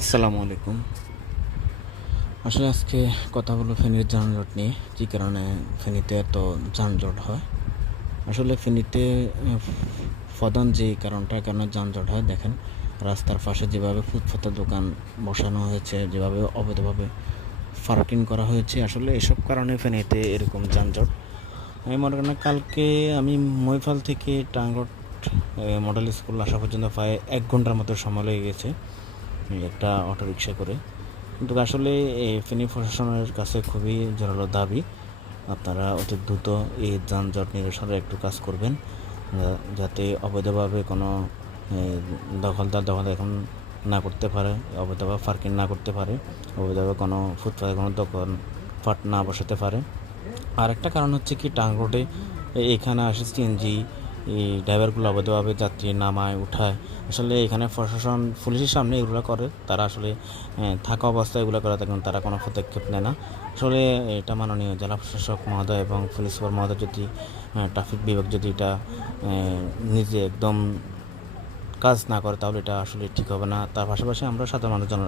আসসালামু আলাইকুম। আসলে আজকে কথা বলবো ফেনীর যানজট নিয়ে। যে কারণে ফেনীতে এত যানজট হয়। আসলে ফেনীতে প্রধান যে কারণটার কারণে যানজট হয়, দেখেন রাস্তার পাশে যেভাবে ফুটপাতে দোকান বসানো হয়েছে, যেভাবে অবৈধভাবে পার্কিং করা হয়েছে, আসলে এসব কারণে ফেনীতে এরকম যানজট। আমি মনে করি না, কালকে আমি মহিফাল থেকে টাঙ্গট মডেল স্কুল আসা পর্যন্ত প্রায় 1 ঘন্টার মতো সময় লেগে গেছে একটা অটোরিকশা করে। কিন্তু আসলে এই ফেনী প্রশাসনের কাছে খুবই জোরালো দাবি, আপনারা অতি দ্রুত এই যানজট নিরসনের একটু কাজ করবেন, যাতে অবৈধভাবে কোনো দখলদার এখন না করতে পারে, অবৈধভাবে পার্কিং না করতে পারে, অবৈধভাবে কোনো ফুটপাতে কোনো দোকান ফাট না বসাতে পারে। আর একটা কারণ হচ্ছে কি, টাং রোডে এখানে আসে সিএনজি এই ড্রাইভারগুলো অবৈধভাবে যাত্রী নামায় উঠায়। আসলে এখানে প্রশাসন পুলিশের সামনে এগুলো করে, তারা আসলে থাকা অবস্থায় এগুলো করে থাকেন, তারা কোনো পদক্ষেপ নেয় না। আসলে এটা মাননীয় জেলা প্রশাসক মহোদয় এবং পুলিশ সুপার মহোদয় যদি ট্রাফিক বিভাগ যদি এটা নিজে একদম কাজ না করে, তাহলে এটা আসলে ঠিক হবে না। তার পাশাপাশি আমরা সাধারণ মানুষজন